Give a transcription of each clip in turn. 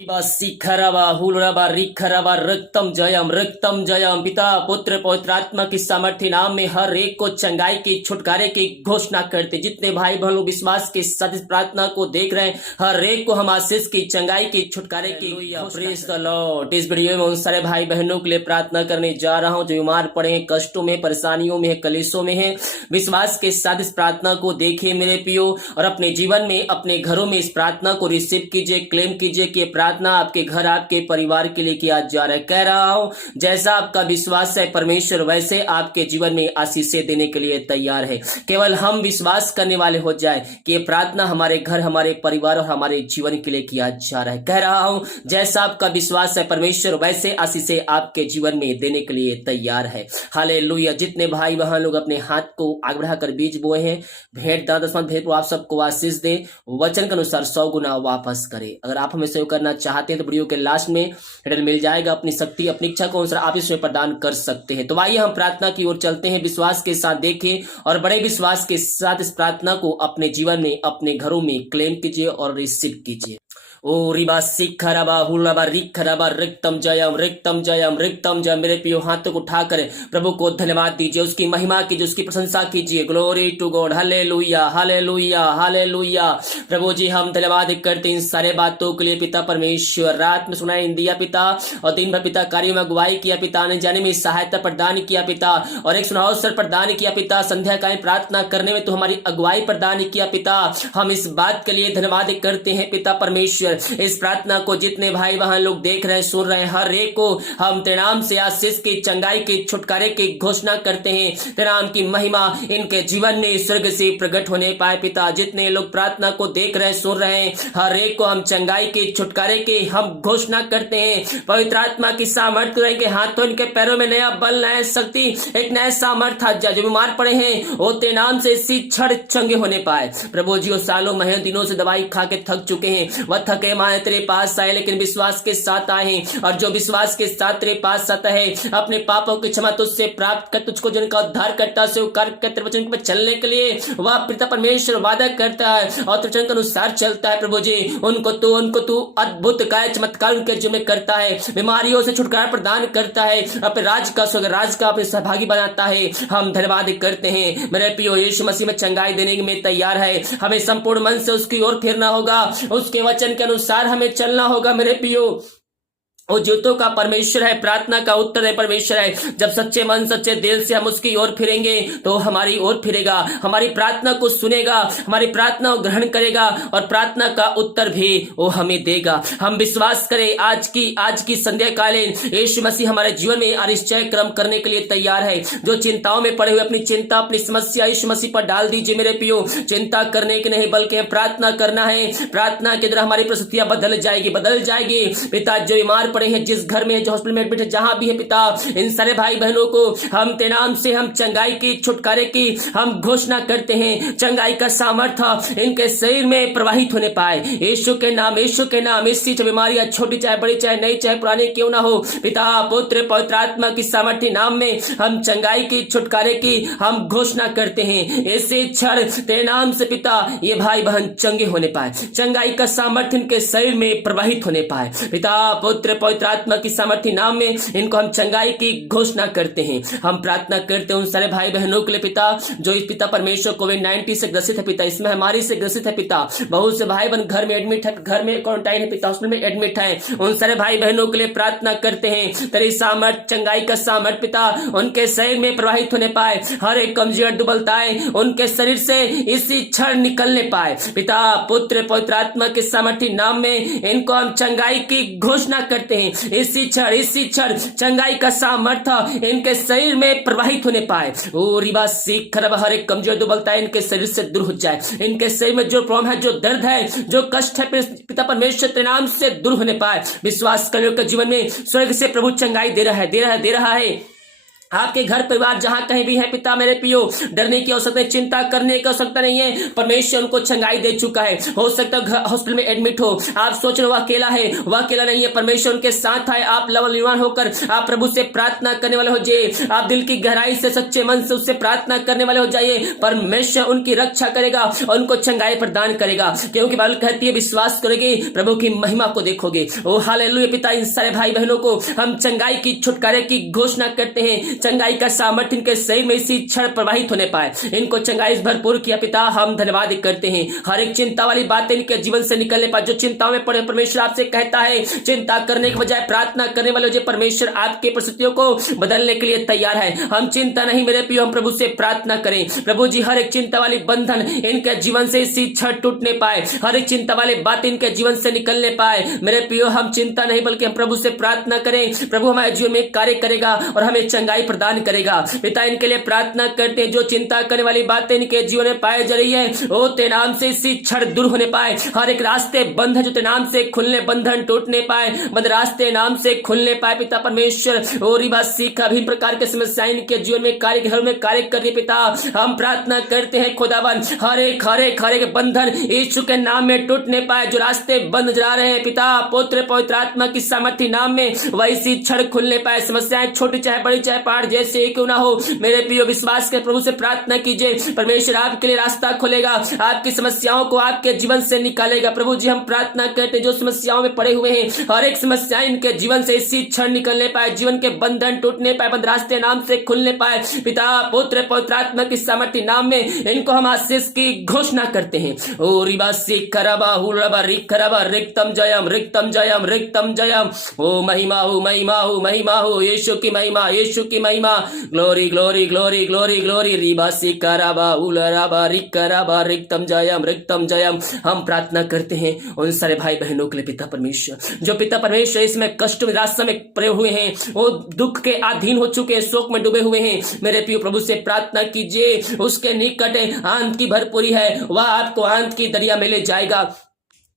शिखरवा हुलरवा रिखरवा रक्तम जयम पिता पुत्र पवित्रात्मा की सामर्थ्य नाम में हर एक को चंगाई की छुटकारे की घोषणा करते। जितने भाई बहन लोग विश्वास के साथ इस प्रार्थना को देख रहे हैं, हर एक को हम आशीष की चंगाई की छुटकारे की प्रेज द लॉर्ड। इस वीडियो में उन सारे भाई बहनों के लिए प्रार्थना करने जा रहा हूं जो बीमार पड़े हैं, कष्टों में, परेशानियों में है, कलेशों में है। विश्वास के साथ इस प्रार्थना को देखिए मेरे पियो, और अपने जीवन में, अपने घरों में इस प्रार्थना को रिसीव कीजिए, क्लेम कीजिए कि प्रार्थना आपके घर, आपके परिवार के लिए किया जा रहा है। कह रहा हूं, जैसा आपका विश्वास है परमेश्वर वैसे आपके जीवन में आशीषें देने के लिए तैयार है। केवल हम विश्वास करने वाले हो जाए कि ये प्रार्थना हमारे घर, हमारे परिवार और हमारे जीवन के लिए किया जा रहा है। कह रहा हूं, जैसा आपका विश्वास है परमेश्वर वैसे आशीषें आपके जीवन में देने के लिए तैयार है। हालेलुया। जितने भाई बहन लोग अपने हाथ को आगे बढ़ाकर बीज बोए हैं, भेंट दान दशमलव भेंट आप सबको आशीष दे, वचन के अनुसार 100 गुना वापस करे। अगर आप हमें सहयोग करना चाहते हैं तो वीडियो के लास्ट में हेडर मिल जाएगा। अपनी शक्ति, अपनी इच्छा को अनुसार आप इसमें प्रदान कर सकते हैं। तो आइए हम प्रार्थना की ओर चलते हैं। विश्वास के साथ देखें और बड़े विश्वास के साथ इस प्रार्थना को अपने जीवन में, अपने घरों में क्लेम कीजिए और रिसीव कीजिए। ओ रिबा शिखरबा हुलबा रिखरबा रिक्तम जयम। मेरे पियो हाथों को उठाकर प्रभु को धन्यवाद दीजिए, उसकी महिमा कीजिए, उसकी प्रशंसा कीजिए। Glory to God. Hallelujah hallelujah hallelujah. प्रभु जी हम धन्यवाद करते हैं इन सारे बातों के लिए पिता परमेश्वर। रात में सुनाई दिया पिता, और दिन भर पिता कार्यों में अगुवाई किया पिता, आने जाने में सहायता प्रदान किया पिता, और एक सुनाव अवसर प्रदान किया पिता। संध्या कालीन प्रार्थना करने में तो हमारी अगुवाई प्रदान किया पिता। हम इस बात के लिए धन्यवाद करते हैं पिता परमेश्वर। इस प्रार्थना को जितने भाई बहन लोग देख रहे हैं, सुन रहे हैं, हर एक को हम तेरे नाम से आशीष की, चंगाई की, छुटकारे की घोषणा करते हैं। तेरे नाम की महिमा इनके जीवन में स्वर्ग से प्रकट होने पाए पिता। जितने लोग प्रार्थना को देख रहे हैं, सुन रहे हैं, हर एक को हम चंगाई की, छुटकारे की हम घोषणा करते हैं। पवित्र आत्मा की सामर्थ्य इनके हाथों, इनके पैरों में नया बल, नया शक्ति, एक नया सामर्थ्य जो बीमार पड़े हैं वो तेरे नाम से इसी क्षण चंगे होने पाए। प्रभु जी सालों महीनों दिनों से दवाई खा के थक चुके हैं, वह थके माए तेरे पास आए, लेकिन विश्वास के साथ आए हैं। और जो विश्वास के साथ तेरे पास आता है, अपने पापों की क्षमा तुझसे प्राप्त कर, तुझको जिनका उद्धार करता से तेरे वचन पर चलने के लिए वह पिता परमेश्वर वादा करता है और वचन के अनुसार चलता है। प्रभु जी उनको तू अद्भुत काय चमत्कार उनके जीवन में करता है, बीमारियों से छुटकारा प्रदान करता है, अपने राज का स्वर्ग राज का अपने सहभागी बनाता है। हम धन्यवाद करते हैं। मेरे प्रियो यीशु मसीह में चंगाई देने में तैयार है। हमें संपूर्ण मन से उसकी ओर फिरना होगा, उसके वचन के अनुसार हमें चलना होगा। मेरे पियो वो ज्योतों का परमेश्वर है, प्रार्थना का उत्तर है परमेश्वर है। जब सच्चे मन सच्चे दिल से हम उसकी ओर फिरेंगे तो हमारी ओर फिरेगा, हमारी प्रार्थना को सुनेगा, हमारी प्रार्थना को ग्रहण करेगा और प्रार्थना का उत्तर भी वो हमें देगा। हम विश्वास करें आज की संध्या कालीन यीशु मसीह हमारे जीवन में अनिश्चय क्रम करने के लिए तैयार है। जो चिंताओं में पड़े हुए अपनी चिंता, अपनी समस्या यीशु मसीह पर डाल दीजिए मेरे पियो। चिंता करने की नहीं बल्कि प्रार्थना करना है। प्रार्थना के द्वारा हमारी परिस्थितियां बदल जाएगी पिता। जो बीमार पड़े हैं, जिस घर में, जो हॉस्पिटल में एडमिट है, जहां भी है पिता, इन सारे भाई बहनों को हम तेरे नाम से हम चंगाई की, छुटकारे की हम घोषणा करते हैं। चंगाई का सामर्थ्य इनके शरीर में प्रवाहित होने पाए यीशु के नाम। इससे जो बीमारियां छोटी चाहे बड़ी, चाहे नई चाहे पुरानी क्यों ना हो, पिता पुत्र पवित्र आत्मा की सामर्थ्य नाम में हम चंगाई की, छुटकारे की हम घोषणा करते हैं। ऐसे क्षण तेरे नाम से पिता ये भाई बहन चंगे होने पाए, चंगाई का सामर्थ्य इनके शरीर में प्रवाहित होने पाए पिता पुत्र पवित्र आत्मा की सामर्थ्य नाम में इनको हम चंगाई की घोषणा करते हैं। हम प्रार्थना करते हैं उन सारे भाई बहनों के लिए पिता जो इस पिता परमेश्वर कोविड-19 से ग्रसित है पिता, इस महामारी से ग्रसित है पिता। बहुत से भाई बहन घर में एडमिट है, घर में क्वारंटाइन है पिता, हॉस्पिटल में एडमिट है। उन सारे भाई बहनों के लिए प्रार्थना करते हैं तेरी सामर्थ, चंगाई का सामर्थ पिता उनके शरीर में प्रवाहित होने पाए। हर एक कमजोर दुबलताएं उनके शरीर से इसी क्षण निकलने पाए पिता पुत्र पवित्र आत्मा के सामर्थ्य नाम में इनको हम चंगाई की घोषणा करते हैं। इसी क्षण चंगाई का सामर्थ्य इनके शरीर में प्रवाहित होने पाए। ओ रिबा शिखरबा हर एक कमजोर दुबलता है इनके शरीर से दूर हो जाए। इनके शरीर में जो प्रॉब्लम है, जो दर्द है, जो कष्ट है पिता परमेश्वर के नाम से दूर होने पाए। विश्वास करने के जीवन में स्वर्ग से प्रभु चंगाई दे रहा है। आपके घर परिवार जहां कहीं भी है पिता मेरे पियो, डरने की आवश्यकता नहीं, चिंता करने की आवश्यकता नहीं है। परमेश्वर उनको चंगाई दे चुका है। हो सकता है हॉस्पिटल में एडमिट हो, आप सोच रहे हो वह अकेला है, वह अकेला नहीं है, परमेश्वर उनके साथ है। आप लवलीन होकर आप प्रभु से प्रार्थना करने वाले हो जाइए, आप दिल की गहराई से सच्चे मन से उससे प्रार्थना करने वाले हो जाइए। परमेश्वर उनकी रक्षा करेगा और उनको चंगाई प्रदान करेगा, क्योंकि बाइबल कहती है विश्वास करोगे प्रभु की महिमा को देखोगे। ओ हालेलुया। पिता इन सारे भाई बहनों को हम चंगाई की, छुटकारे की घोषणा करते हैं। चंगाई का सामर्थ्य इनके शरीर में इसी क्षण प्रवाहित होने पाए, इनको चंगाई भरपूर किया पिता हम धन्यवाद करते हैं। हर एक चिंता वाली बातें इनके जीवन से निकलने पाए। जो चिंताओं में पड़े परमेश्वर आपसे कहता है चिंता करने के बजाय प्रार्थना करने वाले जो परमेश्वर आपके परिस्थितियों को बदलने के लिए तैयार है। हम चिंता नहीं मेरे प्रियो, हम प्रभु से प्रार्थना करें। प्रभु जी हर एक चिंता वाली बंधन इनके जीवन से इसी क्षण टूटने पाए, हर एक चिंता वाली बात इनके जीवन से निकलने पाए। मेरे प्रियो हम चिंता नहीं बल्कि हम प्रभु से प्रार्थना करें। प्रभु हमारे जीवन में कार्य करेगा और हमें चंगाई प्रदान करेगा। पिता इनके लिए प्रार्थना करते हैं, जो चिंता करने वाली बातें इनके जीवन में पाई जा रही है वो तेरे नाम से इसी क्षण दूर होने पाए। हर एक रास्ते बंद है जो तेरे नाम से खुलने, बंधन टूटने पाए, बंद रास्ते नाम से खुलने पाए। पिता परमेश्वर और सीखा विभिन्न प्रकार के समस्याएं इनके जीवन में कार्य, घर में कार्य कर रही पिता हम प्रार्थना करते हैं खुदावन हर एक बंधन यीशु के नाम में टूटने पाए। जो रास्ते बंद जा रहे हैं पिता पुत्र पवित्र आत्मा की सामर्थ्य नाम में वह इसी क्षण खुलने पाए। समस्याएं छोटी चाहे बड़ी चाहे पहाड़ जैसे क्यों ना हो, मेरे प्रियो विश्वास के प्रभु से प्रार्थना कीजिए, परमेश्वर आपके लिए रास्ता खोलेगा, आपकी समस्याओं को आपके जीवन से निकालेगा। प्रभु जी हम प्रार्थना करते जो समस्याओं में पड़े हुए हैं हर एक समस्याएं इनके जीवन से इसी क्षण निकलने पाए, जीवन के बंधन टूटने पाए, बंद रास्ते नाम से खुलने पाए। पिता पुत्र पवित्र आत्मा की सामर्थ्य नाम में इनको हम आशीष की घोषणा करते हैं। ओ रिबासी करबा हुरबा रिकरबा रिक्तम जयम रिक्तम जयम रिक्तम जयम। ओ महिमा हो महिमा हो महिमा हो, यीशु की महिमा, यीशु की महिमा। Glory glory glory glory glory रिबासी करबा हुरबा रिकरबा रिक्तम जयम रिक्तम जयम। हम प्रार्थना करते हैं उन सारे भाई बहनों के लिए पिता परमेश्वर, जो पिता परमेश्वर इसमें कष्ट निराशा में पड़े हुए हैं, वो दुख के अधीन हो चुके हैं, शोक में डूबे हुए हैं। मेरे प्रिय प्रभु से प्रार्थना कीजिए, उसके निकट आनंद की भरपूरी है, वह आपको आनंद की दरिया में ले जाएगा।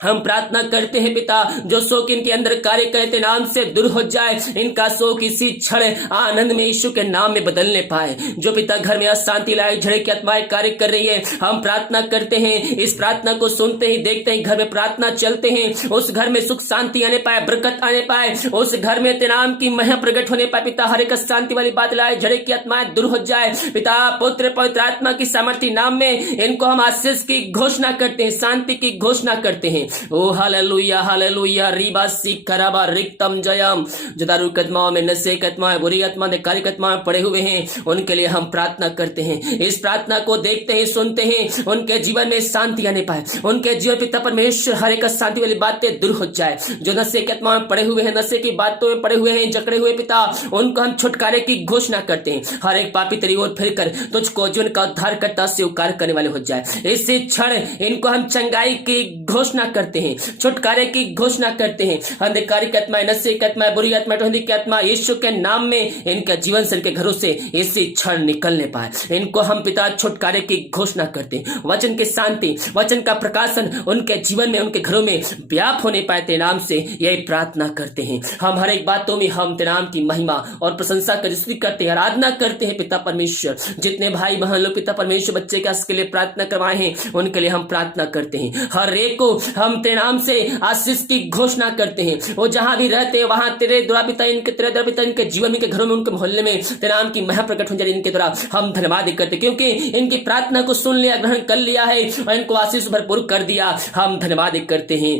हम प्रार्थना करते हैं पिता जो शोक इनके अंदर कार्य करते नाम से दूर हो जाए, इनका शोक इसी क्षण आनंद में यीशु के नाम में बदलने पाए। जो पिता घर में अशांति लाए झड़े की आत्माएं कार्य कर रही है, हम प्रार्थना करते हैं इस प्रार्थना को सुनते ही देखते ही घर में प्रार्थना चलते हैं, उस घर में सुख शांति आने पाए, बरकत आने पाए, उस घर में तेरे नाम की महिमा प्रकट होने पाए। पिता हर एक शांति वाली बात लाए झड़े की आत्माएं दूर हो जाए। पिता पुत्र पवित्र आत्मा की सामर्थ्य नाम में इनको हम आशीष की घोषणा करते हैं, शांति की घोषणा करते हैं। ओ हालेलुया हालेलुया रिबासी कराबा रिक्तम जयम। जो दारू कदमाओं में, नशे कदमाओं, बुरी आत्मा ने कार्य कदमाओं में पड़े हुए हैं उनके लिए हम प्रार्थना करते हैं। इस प्रार्थना को देखते हैं सुनते हैं, उनके जीवन में शांति आने पाए, उनके जीवन पिता परमेश्वर हर एक शांति वाली बातें दूर हो जाए। जो नशे के आत्मा में पड़े हुए हैं, नशे की बातों में पड़े हुए हैं, जकड़े हुए पिता उनको हम छुटकारे की घोषणा करते हैं। हर एक पापी तेरी ओर फिरकर तुझको जीवन का उद्धार करता स्वीकार करने वाले हो जाए। इसी क्षण इनको हम चंगाई की घोषणा करते हैं, छुटकारे की घोषणा करते हैं। अंधकार की आत्मा, नशे की आत्मा, बुरी आत्मा, टोहनी की आत्मा यीशु के नाम में इनका जीवन से, इनके घरों से इसी क्षण निकलने पाए। इनको हम पिता छुटकारे की घोषणा करते हैं। वचन की शांति, वचन का प्रकाशन उनके जीवन में, उनके घरों में व्याप होने पाए तेरे नाम से यही प्रार्थना करते हैं। हम हर एक बातों में हम तेरे नाम की महिमा और प्रशंसा कर स्तुति करते हैं, आराधना करते हैं पिता परमेश्वर। जितने भाई बहन लोग पिता परमेश्वर बच्चे के लिए प्रार्थना करवाए हैं उनके लिए हम प्रार्थना करते हैं। हर एक को हम तेरे नाम से आशीष की घोषणा करते हैं। वो जहां भी रहते हैं वहां तेरे द्वारा पिता इनके जीवन में, के घरों में, उनके मोहल्ले में तेरे नाम की महिमा प्रकट हो जाए। इनके द्वारा हम धन्यवाद करते हैं क्योंकि इनकी प्रार्थना को सुन लिया, ग्रहण कर लिया है और इनको आशीष भरपूर कर दिया। हम धन्यवाद करते हैं।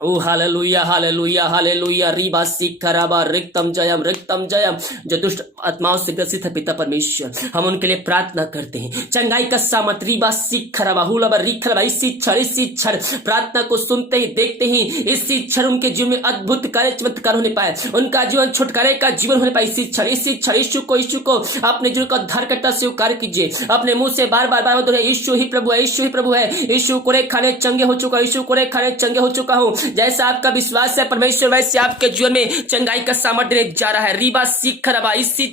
ओ हालेलुया हालेलुया हालेलुया रिबासी खराबा रिक्तम जयम। जो दुष्ट आत्माओं से ग्रसित है पिता परमेश्वर, हम उनके लिए प्रार्थना करते हैं। चंगाई का सामर्थ रिबासी खराबा हुलबा रिखरबा इसी क्षण प्रार्थना को सुनते ही देखते ही इसी क्षण उनके जीवन में अद्भुत कार्य चमत्कार होने पाए, उनका जीवन छुटकारे का जीवन होने पाए। इसी क्षण यीशु को अपने जीवन का उद्धार करता स्वीकार कीजिए। अपने मुंह से बार बार यीशु ही प्रभु है, यीशु ही प्रभु है। यीशु कोरे खाने चंगे हो चुका, यीशु कोरे खाने चंगे हो चुका हूँ। जैसा आपका विश्वास है परमेश्वर वैसे आपके जीवन में चंगाई का सामर्थ्य देने जा रहा है। रीबा सीख खराबा इसी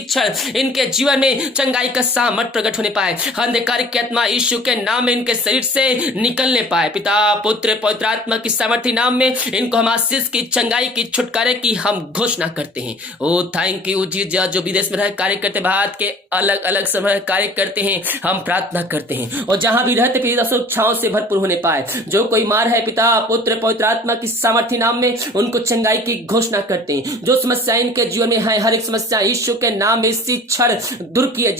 क्षण इनके जीवन में चंगाई का सामर्थ्य प्रकट होने पाए। अंधकार की आत्मा यीशु के नाम में इनके शरीर से निकलने पाए। पिता पुत्र पवित्र आत्मा की सामर्थ्य नाम में इनको हम आशीष की, चंगाई की, छुटकारे की हम घोषणा करते हैं। ओ थैंक यू जीजा। जो विदेश में रह कार्य करते, भारत के अलग अलग समय कार्य करते हैं, हम प्रार्थना करते हैं और जहां भी रहते पिता सुरक्षाओं से भरपूर होने पाए। जो कोई मार है पिता पुत्र पवित्र आत्मा की सामर्थ्य नाम में उनको चंगाई की घोषणा करते हैं। जो समस्या इनके जीवन में है, हर एक समस्या यीशु के नाम में इसी क्षण दूर किए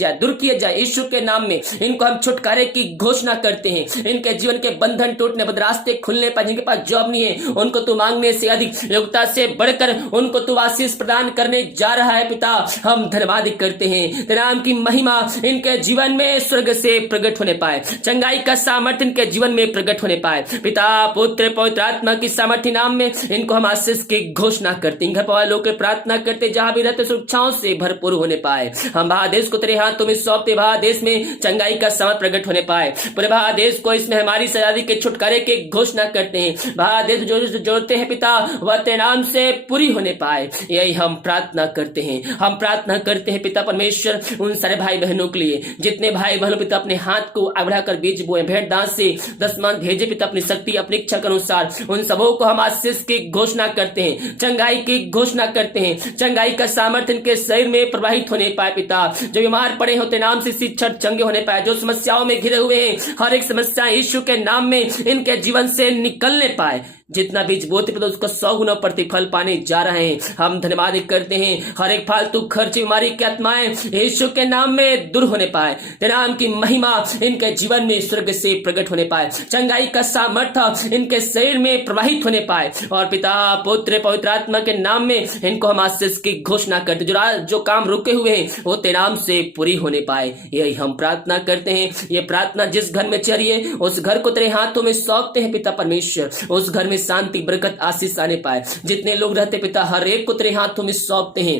जाए यीशु के नाम में। इनको हम छुटकारे की घोषणा करते हैं। इनके जीवन के बंधन टूटने, बदरास्ते खुलने पर, जिनके पास जॉब नहीं है उनको तू मांगने से अधिक, योग्यता से बढ़कर उनको तू आशीष प्रदान करने जा रहा है। पिता हम धन्यवाद करते हैं, तेरे नाम की महिमा इनके जीवन में स्वर्ग से प्रकट होने पाए, चंगाई का सामर्थ्य इनके जीवन में प्रकट होने पाए। पिता पुत्र पवित्र आत्मा की सामर्थ्य नाम में इनको हम आशीष की घोषणा करते हैं। घर पर लोग प्रार्थना करते, जहां भी रहते सुरक्षाओं से भरपूर होने पाए। हम भारत को तेरे हाथों में सौंपते, भारत देश में चंगाई का सामर्थ्य प्रकट होने पाए। पूरे भारत देश को इस महामारी से आजादी के छुटकारे की घोषणा करते हैं। भारत देश जो जोड़ते हैं पिता वह तेरे नाम से पूरी होने पाए, यही हम प्रार्थना करते हैं। हम प्रार्थना करते हैं पिता परमेश्वर उन सारे भाई बहनों के लिए जितने भाई बहनों पिता अपने हाथ को बढ़ाकर बीज बोए, भेंट दान से 10 मान भेजे पिता अपनी शक्ति अपनी इच्छा के अनुसार। उन सबों को हम आशीष की घोषणा करते हैं, चंगाई की घोषणा करते हैं। चंगाई का सामर्थ्य इनके शरीर में प्रवाहित होने पाए। पिता जो बीमार पड़े होते नाम से शिक्षण चंगे होने पाए, जो समस्याओं में घिरे हुए हैं हर एक समस्या यीशु के नाम में इनके जीवन से निकलने पाए। जितना बीज बोते पिता उसको 100 गुना प्रतिफल पाने जा रहे हैं। हम धन्यवाद करते हैं। हर एक फालतू खर्च बीमारी की आत्माएं यीशु के नाम में दूर होने पाए, तेरे नाम की महिमा इनके जीवन में स्वर्ग से प्रकट होने पाए, चंगाई का सामर्थ्य इनके शरीर में प्रवाहित होने पाए। और पिता पुत्र पवित्र आत्मा के नाम में इनको हम आशीष की घोषणा करते, जो काम रुके हुए हैं वो तेरे नाम से पूरी होने पाए, यही हम प्रार्थना करते हैं। ये प्रार्थना जिस घर में चलिए उस घर को तेरे हाथों में सौंपते हैं पिता परमेश्वर। उस घर में शांति बरकत आशीष आने पाए। जितने लोग रहते पिता हर एक को तेरे हाथों में सौंपते हैं।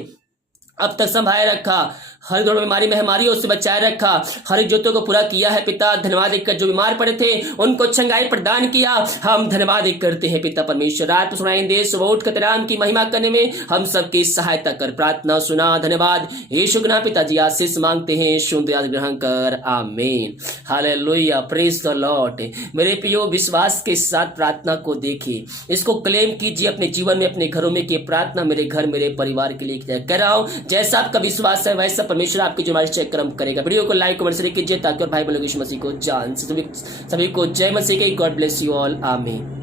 अब तक संभाले रखा, हर घरों बीमारी महामारियों से बचाए रखा, हर एक जोतों को पूरा किया है पिता। धन्यवाद कर जो बीमार पड़े थे उनको चंगाई प्रदान किया, हम धन्यवाद करते हैं पिता परमेश्वर। रात सुनाएंगे सुबह उठ कर नाम की महिमा करने में हम सबकी सहायता कर। प्रार्थना सुना, धन्यवाद यीशु के नाम पिताजी आशीष मांगते हैं, शुद्ध याद ग्रहण कर, आमीन। Hallelujah, praise the Lord. मेरे प्रियो विश्वास के साथ प्रार्थना को देखिए, इसको क्लेम कीजिए अपने जीवन में, अपने घरों में कि प्रार्थना मेरे घर मेरे परिवार के लिए कर रहा हूं। जैसा आपका विश्वास है वैसा परमेश्वर आपकी जो चेक कर्म करेगा। वीडियो को लाइक कमेंट शेयर कीजिए ताकि और भाई बहनों यीशु मसीह को जान सभी को जय मसीह के। गॉड ब्लेस यू ऑल, आमीन।